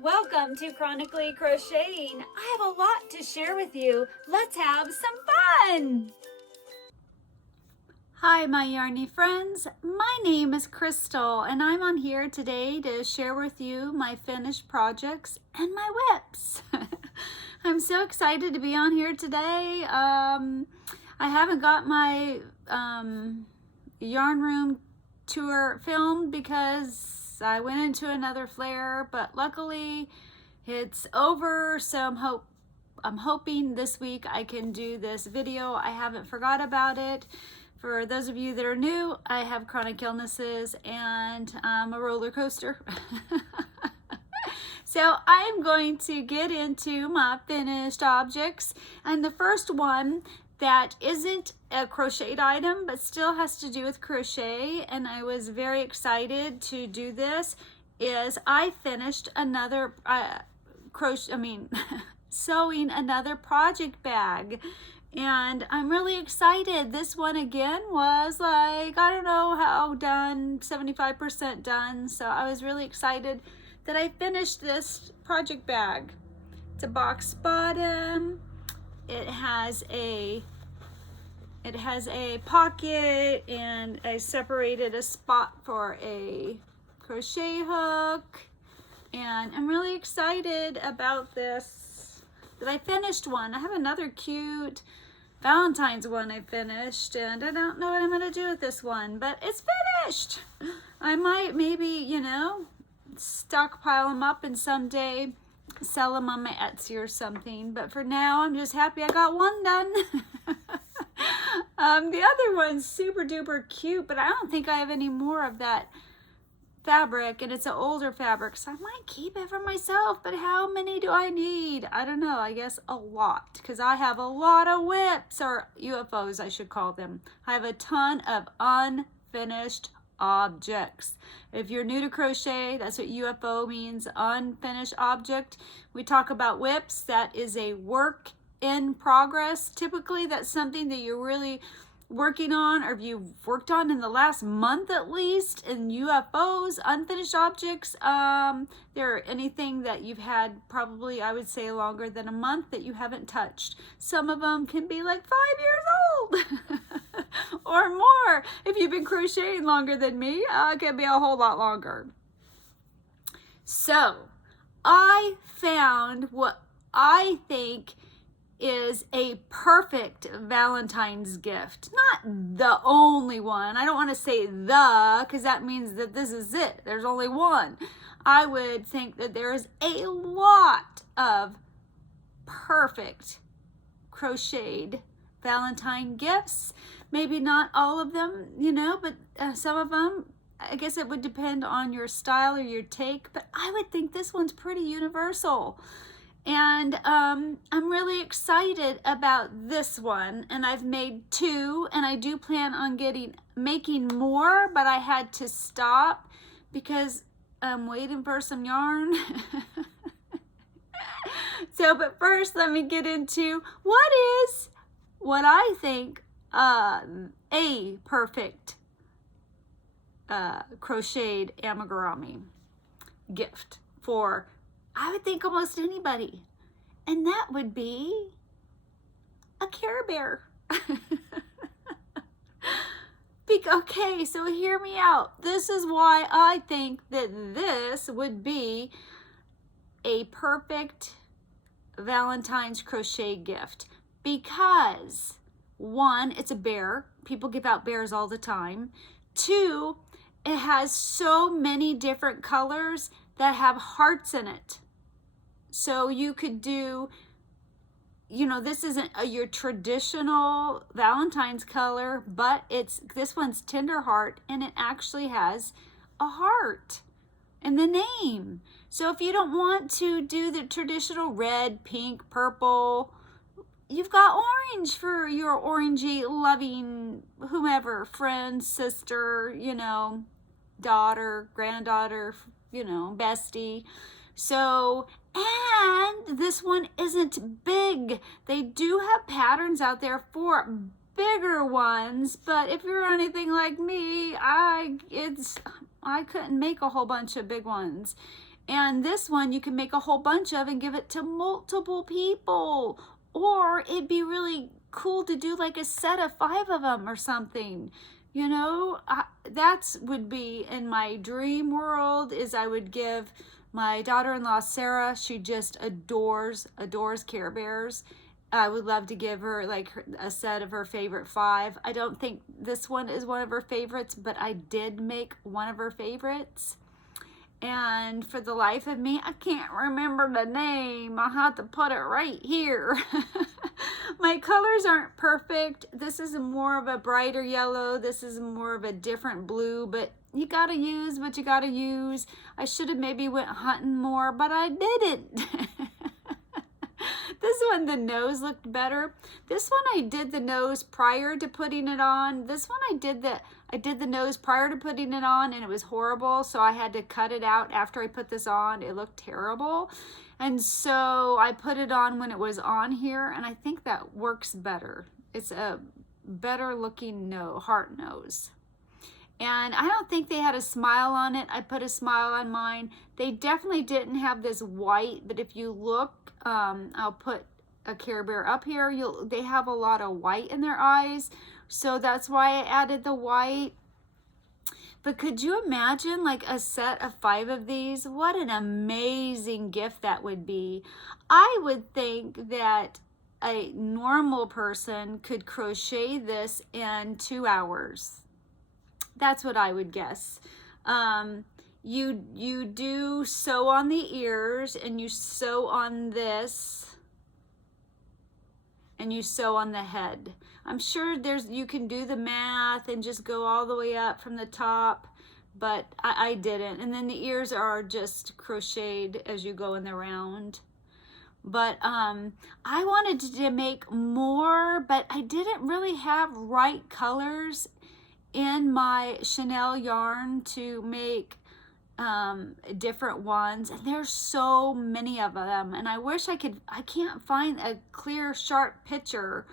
Welcome to Chronically Crocheting. I have a lot to share with you. Let's have some fun! Hi, my yarny friends. My name is Crystal, and I'm on here today to share with you my finished projects and my WIPs. I'm so excited to be on here today. I haven't got my yarn room tour filmed because I went into another flare, but luckily it's over, so I'm hoping this week I can do this video. I haven't forgot about it. For those of you that are new, I have chronic illnesses and I'm a roller coaster. So I'm going to get into my finished objects, and the first one that isn't a crocheted item but still has to do with crochet, and I was very excited to do this, is I finished another sewing another project bag, and I'm really excited. This one again was like, I don't know how done, 75% done, so I was really excited that I finished this project bag. It's a box bottom. It has a pocket, and I separated a spot for a crochet hook, and I'm really excited about this, that I finished one. I have another cute Valentines one I finished, and I don't know what I'm gonna do with this one, but it's finished. I might maybe, stockpile them up and someday sell them on my Etsy or something, but for now I'm just happy I got one done. The other one's super duper cute, but I don't think I have any more of that fabric, and it's an older fabric, so I might keep it for myself, but how many do I need? I don't know, I guess a lot, because I have a lot of WIPs, or UFOs I should call them. I have a ton of unfinished objects. If you're new to crochet, that's what UFO means, unfinished object. We talk about WIPs, that is a work in progress. Typically that's something that you're really working on, or if you've worked on in the last month at least. In UFOs, unfinished objects, they're anything that you've had probably, I would say, longer than a month that you haven't touched. Some of them can be like 5 years old or more. If you've been crocheting longer than me, it can be a whole lot longer. So I found what I think is a perfect Valentine's gift. Not the only one. I don't want to say the, because that means that this is it. There's only one. I would think that there's a lot of perfect crocheted Valentine gifts. Maybe not all of them, but some of them, I guess it would depend on your style or your take, but I would think this one's pretty universal. And I'm really excited about this one, and I've made 2, and I do plan on making more, but I had to stop because I'm waiting for some yarn. But first let me get into what I think a perfect crocheted amigurumi gift for, I would think, almost anybody, and that would be a Care Bear. Okay, so hear me out. This is why I think that this would be a perfect Valentine's crochet gift, because 1, it's a bear. People give out bears all the time. 2, it has so many different colors that have hearts in it. So you could do, this isn't your traditional Valentine's color, but this one's Tender Heart, and it actually has a heart in the name. So if you don't want to do the traditional red, pink, purple, you've got orange for your orangey loving whomever, friend, sister, daughter, granddaughter, bestie. So, and this one isn't big. They do have patterns out there for bigger ones, but if you're anything like me, I couldn't make a whole bunch of big ones. And this one you can make a whole bunch of and give it to multiple people. Or it'd be really cool to do like a set of 5 of them or something. You know, that's would be in my dream world. Is I would give my daughter-in-law Sarah, she just adores Care Bears. I would love to give her like a set of her favorite 5. I don't think this one is one of her favorites, but I did make one of her favorites. And for the life of me, I can't remember the name. I'll have to put it right here. My colors aren't perfect. This is more of a brighter yellow. This is more of a different blue, but you gotta use what you gotta use. I should have maybe went hunting more, but I didn't. This one, the nose looked better. This one I did the nose prior to putting it on. This one I did the nose prior to putting it on, and it was horrible, so I had to cut it out after I put this on. It looked terrible. And so I put it on when it was on here, and I think that works better. It's a better looking heart nose. And I don't think they had a smile on it. I put a smile on mine. They definitely didn't have this white, but if you look, I'll put a Care Bear up here. They have a lot of white in their eyes, so that's why I added the white. But could you imagine like a set of 5 of these? What an amazing gift that would be. I would think that a normal person could crochet this in 2 hours. That's what I would guess. You do sew on the ears, and you sew on this, and you sew on the head. I'm sure you can do the math and just go all the way up from the top, but I didn't. And then the ears are just crocheted as you go in the round. But I wanted to make more, but I didn't really have right colors in my Chanel yarn to make different ones, and there's so many of them, and I wish I can't find a clear sharp picture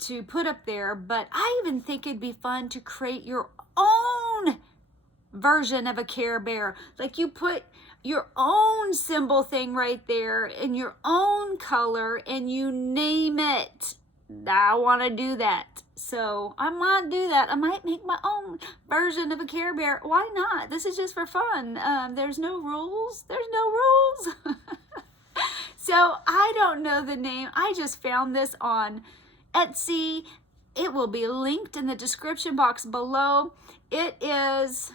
to put up there, but I even think it'd be fun to create your own version of a Care Bear. Like you put your own symbol thing right there in your own color and you name it. I want to do that. So I might do that. I might make my own version of a Care Bear. Why not? This is just for fun. There's no rules. There's no rules. So I don't know the name. I just found this on Etsy. It will be linked in the description box below. It is,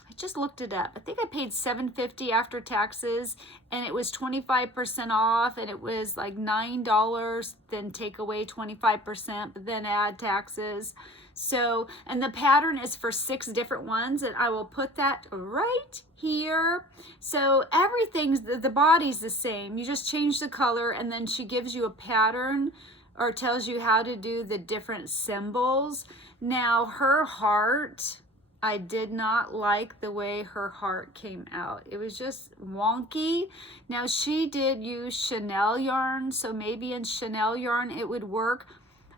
I just looked it up. I think I paid $7.50 after taxes, and it was 25% off, and it was like $9, then take away 25%, but then add taxes. So, and the pattern is for 6 different ones, and I will put that right here. So everything's, the body's the same. You just change the color, and then she gives you a pattern or tells you how to do the different symbols. Now her heart, I did not like the way her heart came out. It was just wonky. Now she did use Chanel yarn, so maybe in Chanel yarn it would work.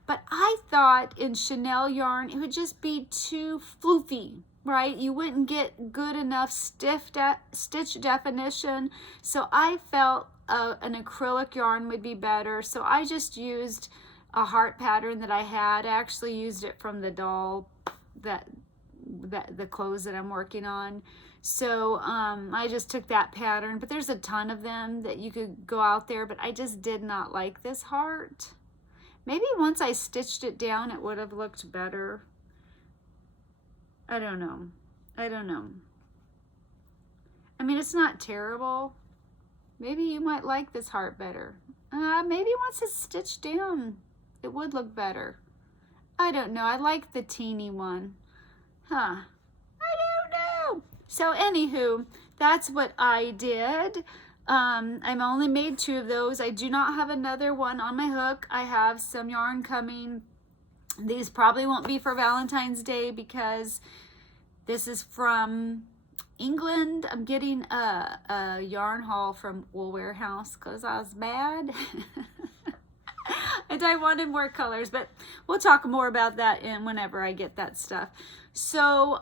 But I thought in Chanel yarn it would just be too floofy, right? You wouldn't get good enough stitch definition. So I felt an acrylic yarn would be better. So I just used a heart pattern that I had. I actually used it from the doll, the clothes that I'm working on. So I just took that pattern, but there's a ton of them that you could go out there, but I just did not like this heart. Maybe once I stitched it down it would have looked better. I don't know. I don't know. I mean, it's not terrible. Maybe you might like this heart better. Maybe once it's stitched down it would look better. I don't know. I like the teeny one. Huh. I don't know. So anywho, that's what I did. I've only made 2 of those. I do not have another one on my hook. I have some yarn coming. These probably won't be for Valentine's Day because this is from England. I'm getting a yarn haul from Wool Warehouse because I was bad. And I wanted more colors, but we'll talk more about that whenever I get that stuff. So,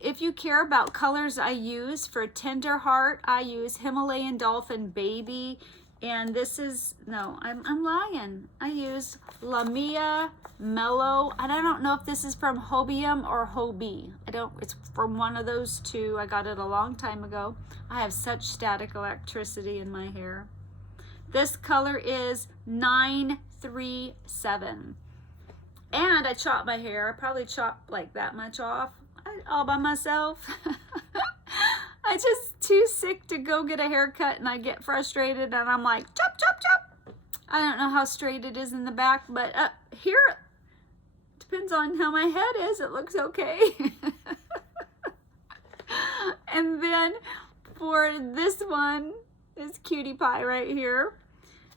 if you care about colors I use for Tender Heart, I use Himalayan Dolphin Baby. And this is, no, I'm lying. I use Lamia Mellow. And I don't know if this is from Hobium or Hobie. It's from one of those two. I got it a long time ago. I have such static electricity in my hair. This color is 937. And I chopped my hair. I probably chopped like that much off all by myself. I'm just too sick to go get a haircut, and I get frustrated and I'm like, chop, chop, chop. I don't know how straight it is in the back, but here, depends on how my head is, it looks okay. And then for this one, this cutie pie right here,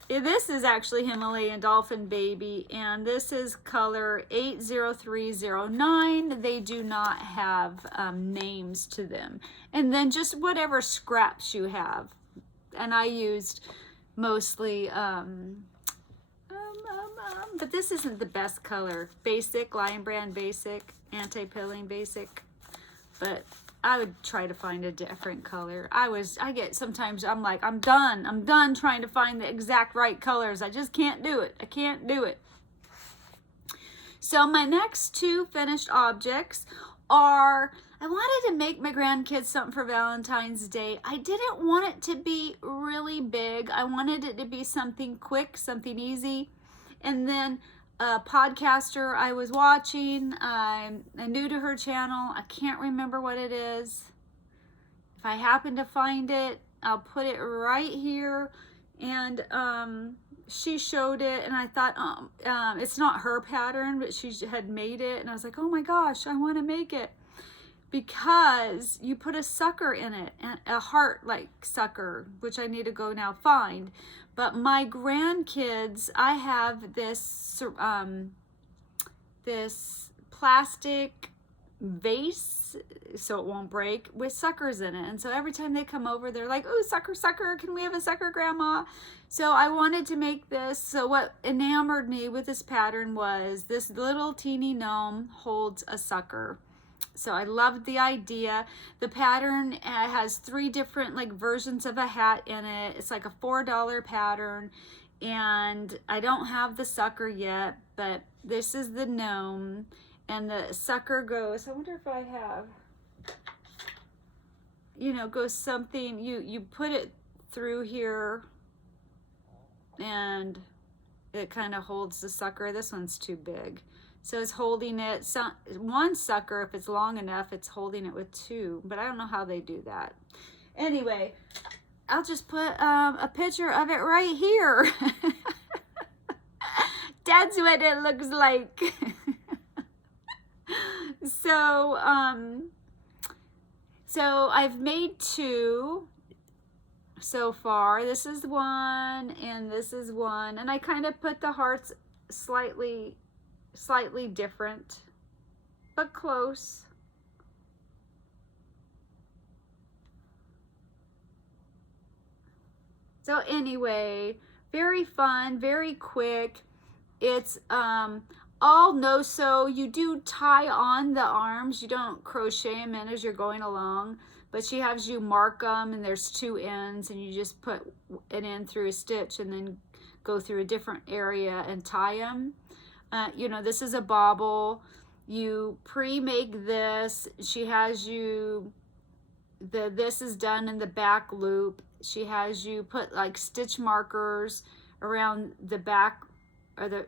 this is actually Himalayan Dolphin Baby, and this is color 80309. They do not have names to them. And then just whatever scraps you have. And I used mostly, but this isn't the best color. Basic, Lion Brand Basic, Anti-Pilling Basic. But I would try to find a different color. Sometimes I'm like, I'm done trying to find the exact right colors. I just can't do it. I can't do it. So my next two finished objects are, I wanted to make my grandkids something for Valentine's Day. I didn't want it to be really big. I wanted it to be something quick, something easy. And then a podcaster I was watching, I'm new to her channel. I can't remember what it is. If I happen to find it, I'll put it right here. And she showed it, and I thought, it's not her pattern, but she had made it. And I was like, oh my gosh, I want to make it. Because you put a sucker in it, and a heart-like sucker, which I need to go now find. But my grandkids, I have this this plastic vase, so it won't break, with suckers in it. And so every time they come over, they're like, oh, sucker, sucker, can we have a sucker, Grandma? So I wanted to make this. So what enamored me with this pattern was this little teeny gnome holds a sucker. So I loved the idea. The pattern has 3 different versions of a hat in it. It's like a $4 pattern, and I don't have the sucker yet, but this is the gnome, and the sucker goes, I wonder if I have, goes something, you put it through here, and it kind of holds the sucker. This one's too big. So it's holding it, one sucker, if it's long enough, it's holding it with 2, but I don't know how they do that. Anyway, I'll just put a picture of it right here. That's what it looks like. So I've made 2 so far. This is one, and this is one, and I kind of put the hearts slightly different, but close. So anyway, very fun, very quick. It's all no-sew. You do tie on the arms. You don't crochet them in as you're going along, but she has you mark them, and there's 2 ends, and you just put it in through a stitch and then go through a different area and tie them. This is a bobble. You pre-make this. She has you, this is done in the back loop. She has you put stitch markers around the back or the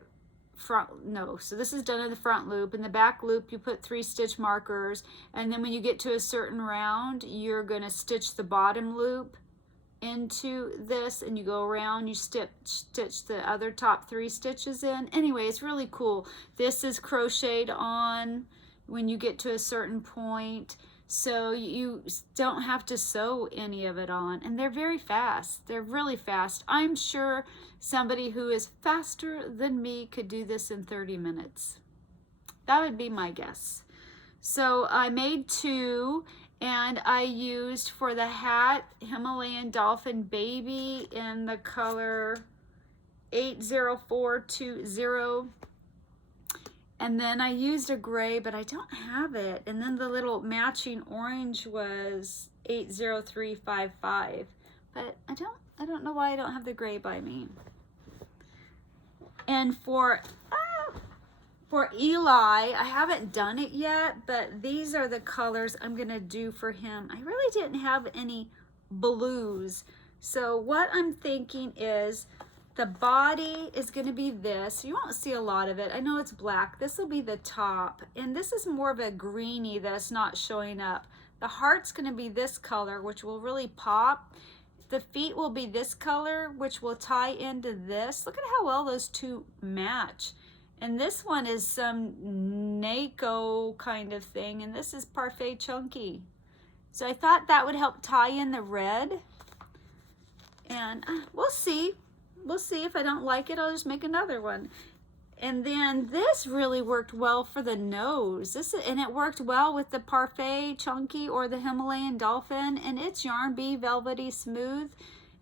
front. No, so this is done in the front loop. In the back loop, you put 3 stitch markers. And then when you get to a certain round, you're going to stitch the bottom loop into this, and you go around, you stitch the other top 3 stitches in. Anyway, it's really cool. This is crocheted on when you get to a certain point, so you don't have to sew any of it on. And they're very fast. They're really fast. I'm sure somebody who is faster than me could do this in 30 minutes. That would be my guess. So I made 2, and I used for the hat Himalayan Dolphin Baby in the color 80420. And then I used a gray, but I don't have it. And then the little matching orange was 80355. But I don't know why I don't have the gray by me. And for Eli, I haven't done it yet, but these are the colors I'm gonna do for him. I really didn't have any blues. So what I'm thinking is the body is gonna be this. You won't see a lot of it. I know it's black. This will be the top. And this is more of a greeny that's not showing up. The heart's gonna be this color, which will really pop. The feet will be this color, which will tie into this. Look at how well those two match. And this one is some Naco kind of thing, and this is Parfait Chunky. So I thought that would help tie in the red. And we'll see. We'll see. If I don't like it, I'll just make another one. And then this really worked well for the nose. And it worked well with the Parfait Chunky or the Himalayan Dolphin. And it's Yarn Bee Velvety Smooth.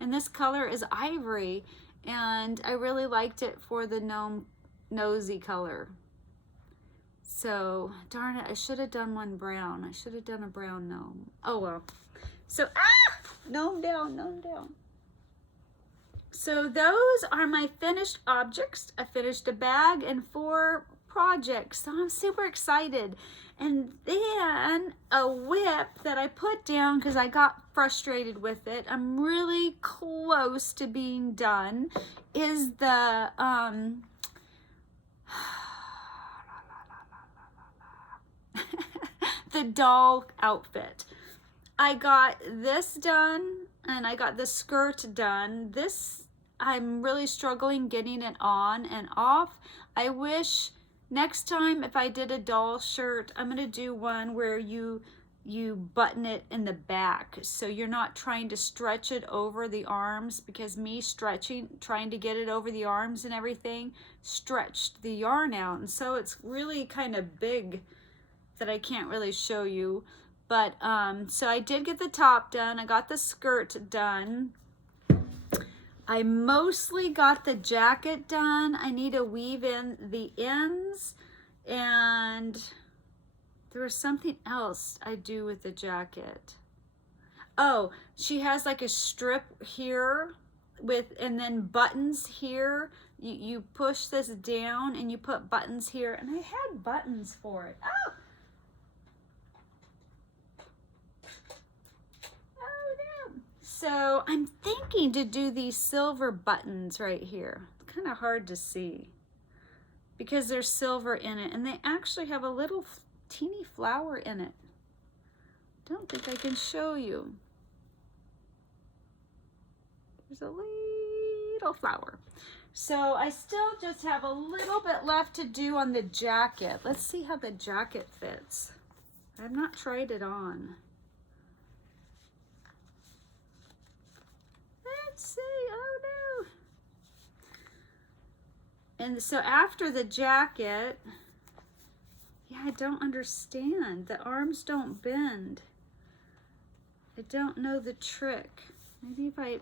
And this color is ivory. And I really liked it for the Gnome nosy color. So darn it, I should have done one brown. I should have done a brown gnome. Oh well. So gnome down, gnome down. So those are my finished objects. I finished a bag and 4 projects, so I'm super excited. And then a WIP that I put down because I got frustrated with it. I'm really close to being done. Is the the doll outfit. I got this done and I got the skirt done. This, I'm really struggling getting it on and off. I wish next time if I did a doll shirt, I'm gonna do one where you button it in the back, so you're not trying to stretch it over the arms, because me trying to get it over the arms and everything stretched the yarn out, and so it's really kind of big that I can't really show you. But so I did get the top done. I got the skirt done. I mostly got the jacket done. I need to weave in the ends, and there was something else I do with the jacket. Oh, she has like a strip here with, and then buttons here. You push this down and you put buttons here, and I had buttons for it. Oh! Oh no! So I'm thinking to do these silver buttons right here. It's kind of hard to see because there's silver in it, and they actually have a little teeny flower in it. Don't think I can show you. There's a little flower. So I still just have a little bit left to do on the jacket. Let's see how the jacket fits. I've not tried it on. Let's see. Oh no. And so after the jacket, yeah, I don't understand. The arms don't bend. I don't know the trick. Maybe if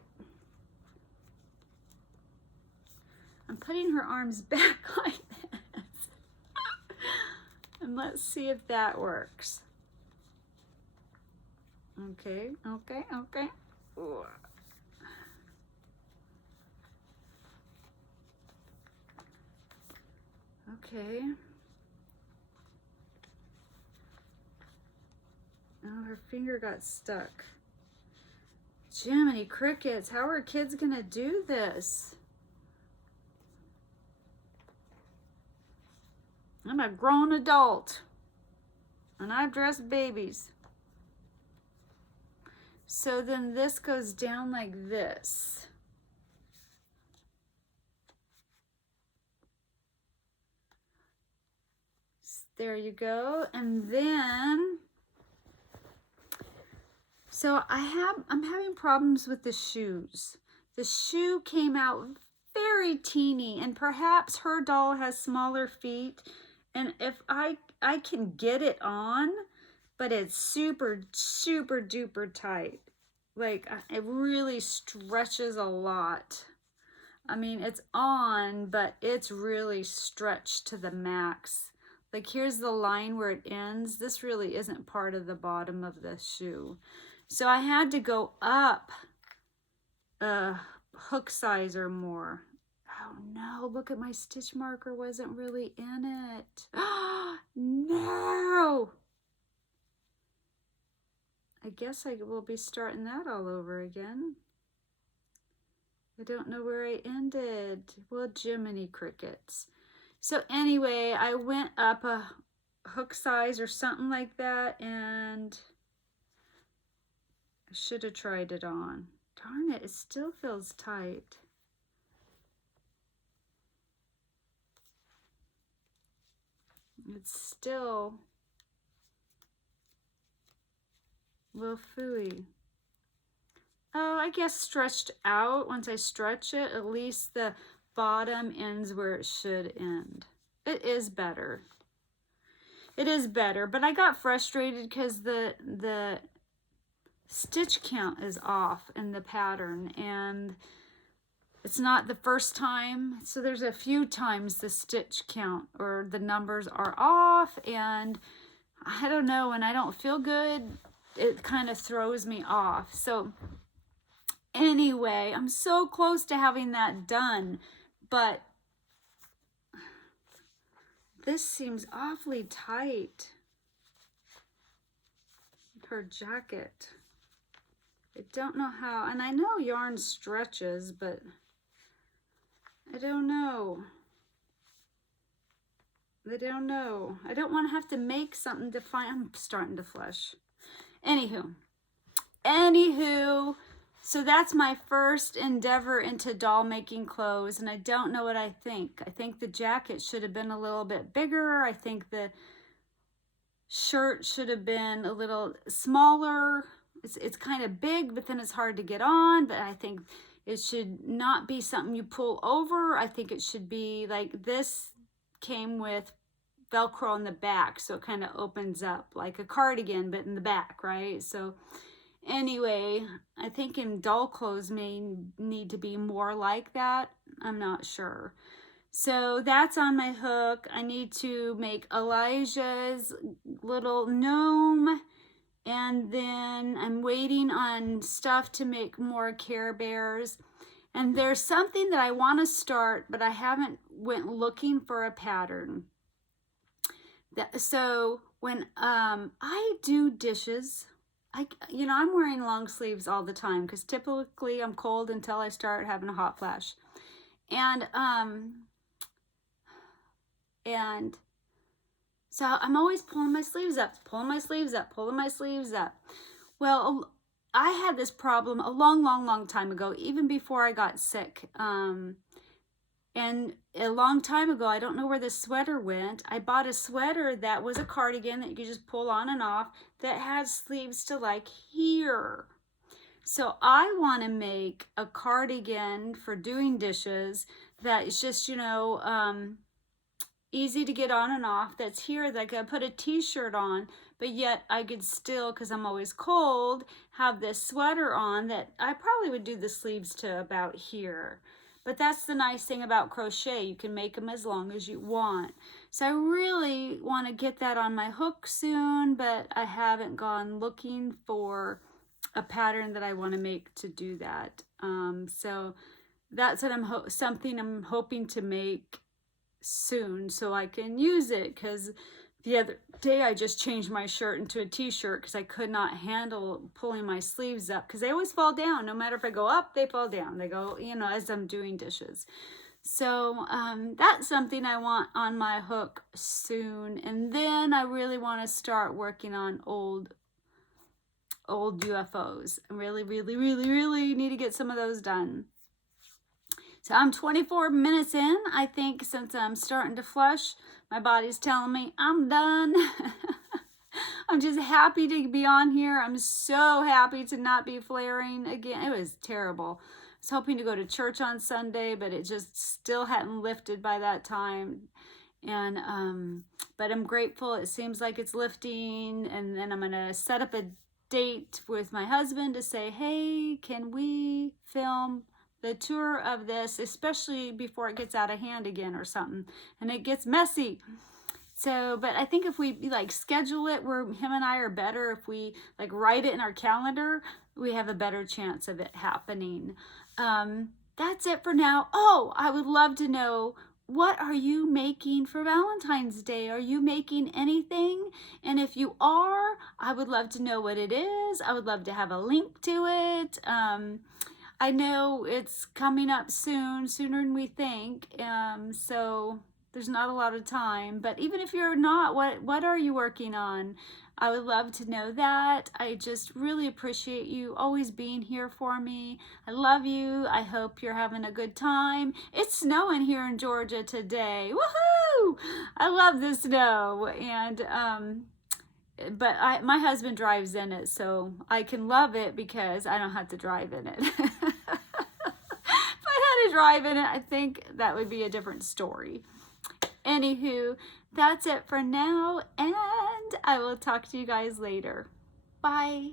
I'm putting her arms back like this. And let's see if that works. Okay, okay, okay. Ooh. Okay. Oh, her finger got stuck. Jiminy crickets, how are kids gonna do this? I'm a grown adult and I've dressed babies. So then this goes down like this. There you go. And then, so I'm having problems with the shoes. The shoe came out very teeny, and perhaps her doll has smaller feet. And if I can get it on, but it's super, super duper tight. Like, it really stretches a lot. I mean, it's on, but it's really stretched to the max. Like here's the line where it ends. This really isn't part of the bottom of the shoe. So I had to go up a hook size or more. Oh no, look at my stitch marker wasn't really in it. No! I guess I will be starting that all over again. I don't know where I ended. Well, Jiminy Crickets. So anyway, I went up a hook size or something like that, and I should have tried it on. Darn it, it still feels tight. It's still a little fooey. Oh, I guess stretched out. Once I stretch it, at least the bottom ends where it should end. It is better. It is better, but I got frustrated because the stitch count is off in the pattern, and it's not the first time. So there's a few times the stitch count or the numbers are off, and I don't know, when I don't feel good, it kind of throws me off. So anyway, I'm so close to having that done, but this seems awfully tight. Her jacket. I don't know how, and I know yarn stretches, but I don't know. I don't know. I don't want to have to make something to find. I'm starting to flush. Anywho, so that's my first endeavor into doll making clothes, and I don't know what I think. I think the jacket should have been a little bit bigger. I think the shirt should have been a little smaller. It's kind of big, but then it's hard to get on. But I think it should not be something you pull over. I think it should be like this came with Velcro in the back, so it kind of opens up like a cardigan, but in the back, right? So anyway, I think in doll clothes may need to be more like that. I'm not sure. So that's on my hook. I need to make Elijah's little gnome, and then I'm waiting on stuff to make more Care Bears. And there's something that I want to start, but I haven't went looking for a pattern. So when I do dishes, I'm wearing long sleeves all the time because typically I'm cold until I start having a hot flash. And so I'm always pulling my sleeves up, pulling my sleeves up, pulling my sleeves up. Well, I had this problem a long time ago, even before I got sick. And a long time ago, I don't know where this sweater went. I bought a sweater that was a cardigan that you could just pull on and off that had sleeves to like here. So I want to make a cardigan for doing dishes that is just, easy to get on and off, that's here, that I could put a t-shirt on, but yet I could still, because I'm always cold, have this sweater on that I probably would do the sleeves to about here. But that's the nice thing about crochet. You can make them as long as you want. So I really want to get that on my hook soon, but I haven't gone looking for a pattern that I want to make to do that. So that's what something I'm hoping to make soon so I can use it, because the other day I just changed my shirt into a t-shirt because I could not handle pulling my sleeves up, because they always fall down. No matter if I go up, they fall down. They go, as I'm doing dishes. So that's something I want on my hook soon. And then I really want to start working on old UFOs. I really need to get some of those done. So I'm 24 minutes in. I think since I'm starting to flush, my body's telling me I'm done. I'm just happy to be on here. I'm so happy to not be flaring again. It was terrible. I was hoping to go to church on Sunday, but it just still hadn't lifted by that time. And but I'm grateful. It seems like it's lifting. And then I'm gonna set up a date with my husband to say, hey, can we film the tour of this, especially before it gets out of hand again or something and it gets messy. So, but I think if we like schedule it where him and I are better, if we like write it in our calendar, we have a better chance of it happening. That's it for now. Oh, I would love to know, what are you making for Valentine's Day? Are you making anything? And if you are, I would love to know what it is. I would love to have a link to it. I know it's coming up soon, sooner than we think. So there's not a lot of time, but even if you're not, what are you working on? I would love to know that. I just really appreciate you always being here for me. I love you. I hope you're having a good time. It's snowing here in Georgia today. Woohoo! I love the snow. And but my husband drives in it, so I can love it because I don't have to drive in it. If I had to drive in it, I think that would be a different story. Anywho, that's it for now, and I will talk to you guys later. Bye.